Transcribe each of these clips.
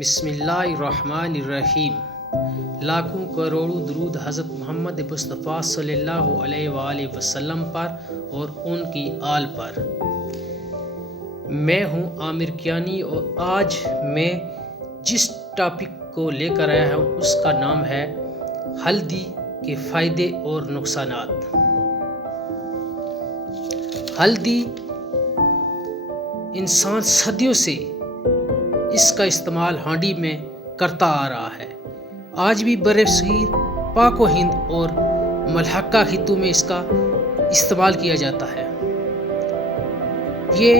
بسم اللہ الرحمن الرحیم۔ لاکھوں کروڑوں درود حضرت محمد مصطفیٰ صلی اللہ علیہ وآلہ وسلم پر اور ان کی آل پر۔ میں ہوں عامر کیانی اور آج میں جس ٹاپک کو لے کر آیا ہوں اس کا نام ہے ہلدی کے فائدے اور نقصانات۔ ہلدی انسان صدیوں سے اس کا استعمال ہانڈی میں کرتا آ رہا ہے۔ آج بھی بر صغیر، پاک و ہند اور ملحقہ خطوں میں اس کا استعمال کیا جاتا ہے۔ یہ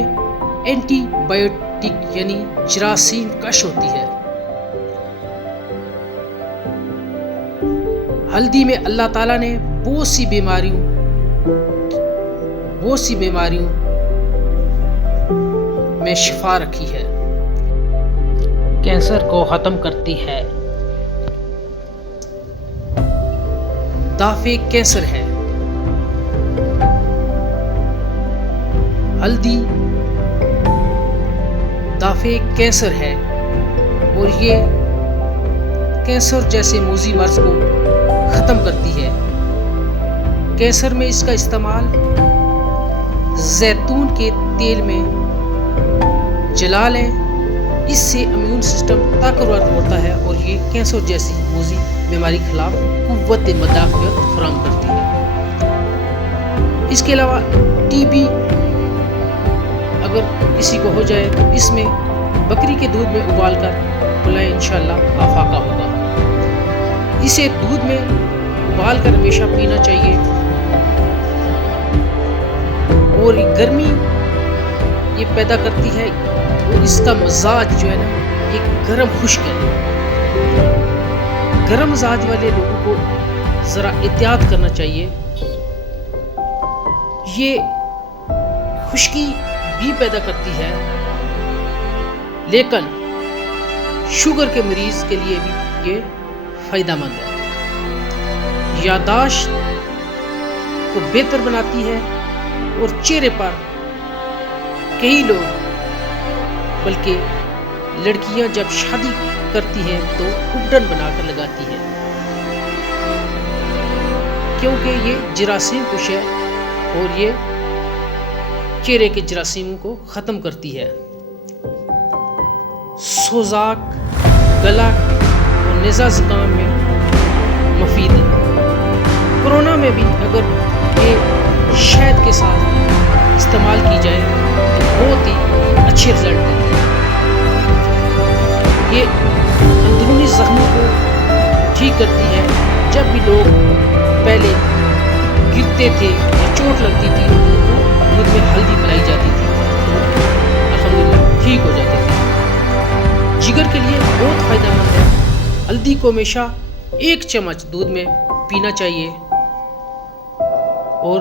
اینٹی بائیوٹک یعنی جراثیم کش ہوتی ہے۔ ہلدی میں اللہ تعالیٰ نے بہت سی بیماریوں میں شفا رکھی ہے۔ کینسر کو ختم کرتی ہے، دافع کینسر ہے۔ ہلدی دافع کینسر ہے اور یہ کینسر جیسے موذی مرض کو ختم کرتی ہے۔ کینسر میں اس کا استعمال زیتون کے تیل میں جلا لیں، اس سے امیون سسٹم طاقتور ہوتا ہے اور یہ کینسر جیسی موذی بیماری کے خلاف قوت مدافعت فراہم کرتی ہے۔ اس کے علاوہ ٹی بی اگر کسی کو ہو جائے تو اس میں بکری کے دودھ میں ابال کر پلائیں، انشاءاللہ افاقہ ہوگا۔ اسے دودھ میں ابال کر ہمیشہ پینا چاہیے اور گرمی یہ پیدا کرتی ہے اور اس کا مزاج جو ہے نا ایک گرم خشک ہے۔ گرم مزاج والے لوگوں کو ذرا احتیاط کرنا چاہیے۔ یہ خشکی بھی پیدا کرتی ہے، لیکن شوگر کے مریض کے لیے بھی یہ فائدہ مند ہے۔ یادداشت کو بہتر بناتی ہے اور چہرے پر کئی لوگ بلکہ لڑکیاں جب شادی کرتی ہیں تو اڈن بنا کر لگاتی ہیں، کیونکہ یہ جراثیم کش ہے اور یہ چہرے کے جراثیموں کو ختم کرتی ہے۔ سوزاک، گلا اور نیزہ زکام میں مفید ہے۔ کورونا میں بھی اگر یہ شہد کے ساتھ استعمال کی جائے تو بہت ہی اچھے رزلٹ دیتی ہے۔ یہ اندرونی زخموں کو ٹھیک کرتی ہے۔ جب بھی لوگ پہلے گرتے تھے یا چوٹ لگتی تھی ان کو دودھ میں ہلدی ملائی جاتی تھی تو الحمدللہ ٹھیک ہو جاتے تھے۔ جگر کے لیے بہت فائدہ مند ہے۔ ہلدی کو ہمیشہ 1 چمچ دودھ میں پینا چاہیے اور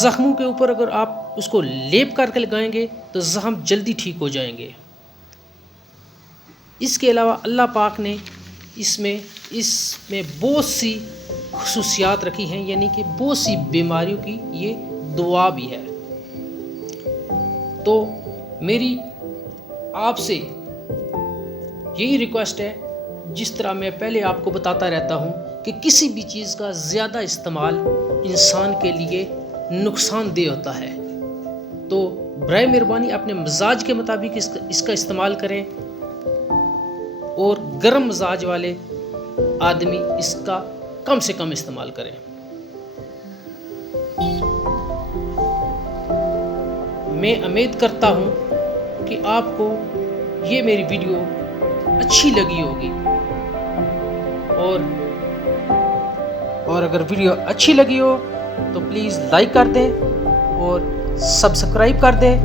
زخموں کے اوپر اگر آپ اس کو لیپ کر کے لگائیں گے تو زخم جلدی ٹھیک ہو جائیں گے۔ اس کے علاوہ اللہ پاک نے اس میں بہت سی خصوصیات رکھی ہیں، یعنی کہ بہت سی بیماریوں کی یہ دوا بھی ہے۔ تو میری آپ سے یہی ریکویسٹ ہے، جس طرح میں پہلے آپ کو بتاتا رہتا ہوں کہ کسی بھی چیز کا زیادہ استعمال انسان کے لیے نقصان دہ ہوتا ہے، تو برائے مہربانی اپنے مزاج کے مطابق اس کا استعمال کریں اور گرم مزاج والے آدمی اس کا کم سے کم استعمال کریں۔ میں امید کرتا ہوں کہ آپ کو یہ میری ویڈیو اچھی لگی ہوگی اور اگر ویڈیو اچھی لگی ہو تو پلیز لائک کر دیں اور سبسکرائب کر دیں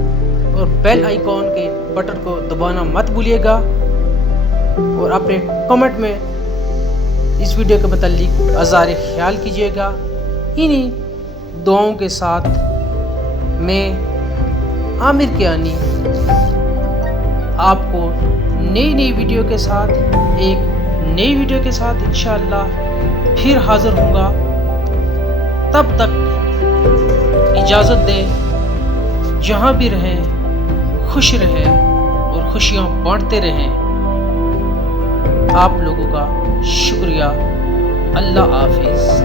اور بیل آئیکن کے بٹن کو دبانا مت بھولیے گا، اور اپنے کمنٹ میں اس ویڈیو کے متعلق اظہار خیال کیجیے گا۔ انہی دعاؤں کے ساتھ میں عامر کیانی آپ کو نئی ویڈیو کے ساتھ انشاءاللہ پھر حاضر ہوں گا۔ تب تک اجازت دیں، جہاں بھی رہیں خوش رہیں اور خوشیاں بانٹتے رہیں۔ آپ لوگوں کا شکریہ۔ اللہ حافظ۔